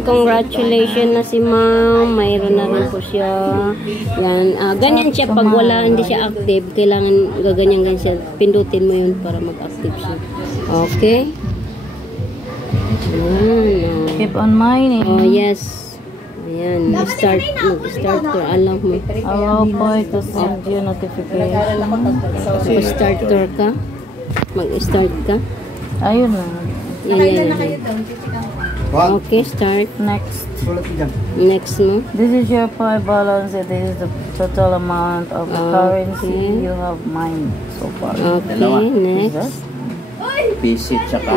Yan, congratulations na si ma'am. Mayroon na rin po siya. Yan, ganyan siya pag wala, hindi siya active. Kailangan gaganyan siya. Pindutin mo yun para mag-active siya. Okay? Yan. Keep on mining. Oh, yes. Ayan, mag-start to alam mo. Allow Pi to send you notification. Mag-starter ka? Mag-start ka? Ayun na. Yan. Okay, start. Next. Next mo. This is your Pi balance. This is the total amount of currency you have mined so far. Okay, next. Visit tsaka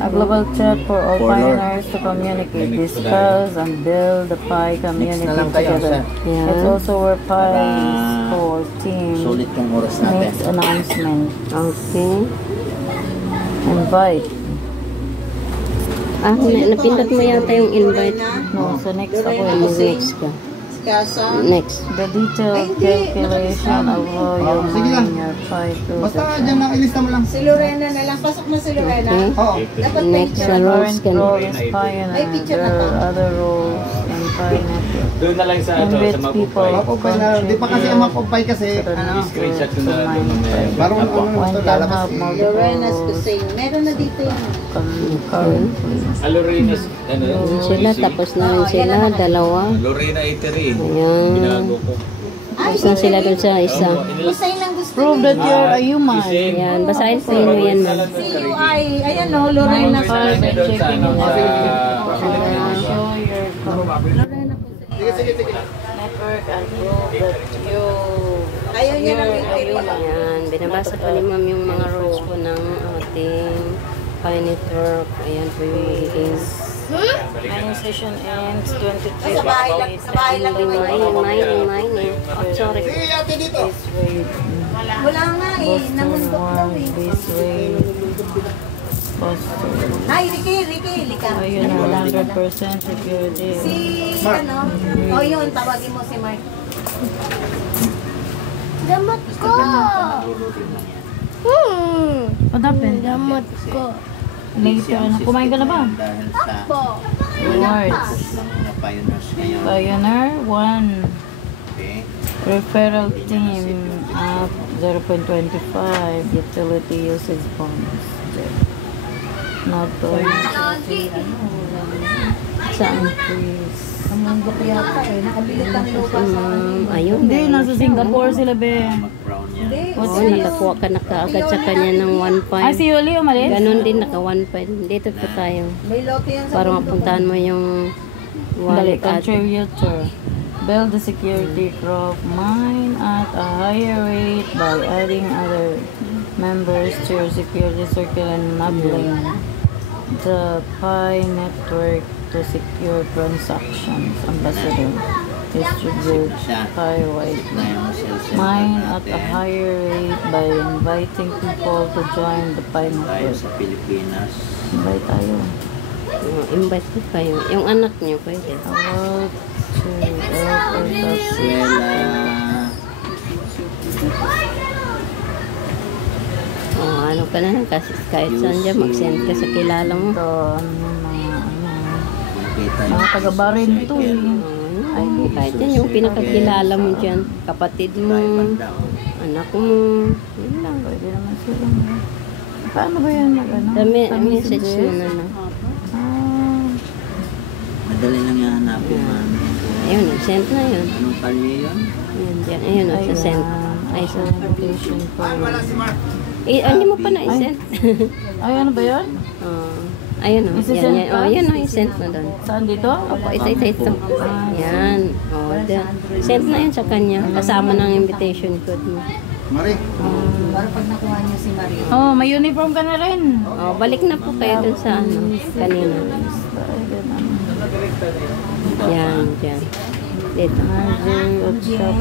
A global chat for all Pioneers to communicate, discuss, and build the Pi community together. Yeah. It's also where Pi's core team sulit yung oras natin. makes announcement. Okay. Invite. Napindot mo yata yung invite. No, so next ako Next ka. Next. the detailed calculation of how you mine your Pi to Basta dyan na, ilista mo lang. Si Lorena na lang. Pasok na si Lorena. Oo. Dapat Next sa roles current ka na. role is Pioneer. There are other roles in Pi network. Doon na lang sa ito, sa people. Mapupay na, di pa kasi ang mapupay kasi, screenshot ko na doon mamaya. parang One can lalabas have eh. multiple Lorena's roles Kusing. Meron na dito yan. concurrently. Lorena, Sila, tapos na rin sila. Dalawa. Lorena Eatery. Ayan. Binago ko. Tapos na sila dun sa isa. Kusing lang gusto Prove that you're a human. Ayan, basahin po yun yan, ma'am. Si UI. Ayan o, Lorena Five and Doon sa checking ano, in sa show your Lorena Kusing. network and prove that you Ayaw niya ng Ayan, binabasa pa ni ma'am yung mga rules po ng ating Pi network. Ayan po yung magiging mining session ends 23 Sa bahay lang. Sa bahay lang. mining. Oh, sorry. Sige, ate dito. this way. Wala nga eh. Boston Namundok daw one eh. this way. Boston. Ay, Ricky, lika. Ayun na 100% security. Si, ano? O yun, tawagin mo si Mark. Damot ko! What happened? Damot ko. Later na. Kumain ka na ba? Dahil sa Po. Rewards. mga pioneers ngayon. Pioneer 1. Okay. Referral team at 0.25. Utility usage bonus. Not to sa increase. Namundok yata eh. Nakabilit ang lupa sa Ayun. Hindi, nasa Singapore sila be. Mag-brown yan. Hindi. Oo, nakakuha ka na kaagad sa kanya ng 1 Ay, si Yuli umalis? Ganon din, naka 1 Dito po tayo. May lote yan sa Para bundok. mapuntahan mo yung Dali, wallet at contributor. Build the security crop mine at a higher rate by adding other members to your security circle and enabling the Pi network to secure transactions. Ambassador. Distribute Pi wide. Na yung sales center Mine at a natin. higher rate by inviting people to join the Pi Tayo network. sa Pilipinas. Invite tayo. invite ko kayo. Yung anak niyo pwede. About to airport taxi. Oh, ano ka na lang kasi kahit saan dyan, mag-send ka sa kilala mo. Ito, Makita mga taga-barin to eh. Ay, kahit yan yung pinakakilala mo dyan. Kapatid mo, anak mo. Yun lang. Pwede naman sila. Paano ba yan mag-ano? Sa Message mo na na. Ah, Madali lang yung hanapin, ma'am. Ayun, nag-send na yun. Anong kalye yun? Ayun, dyan. Ayun, nag-send. Ay, so. application for... Hindi mo pa na-send. Ay, ano ba yun? Ayun, o. Isi-send Yan, pa? oh, yan, o. I-send mo doon. Saan dito? Opo, ito. Yan. O, send na yun sa kanya. Kasama ng invitation code mo. Mari. Para pag nakuha niyo si Maria. Oh, may uniform ka na rin. O, balik na po kayo dun sa ano, kanina. Yan, dyan. Dito. Manager of shop.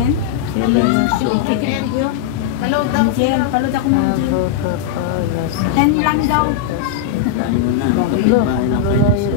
Palod daw. Palod ako ng Apple, 10 lang daw. Tayo mo na. Kapit bahay lang kayo.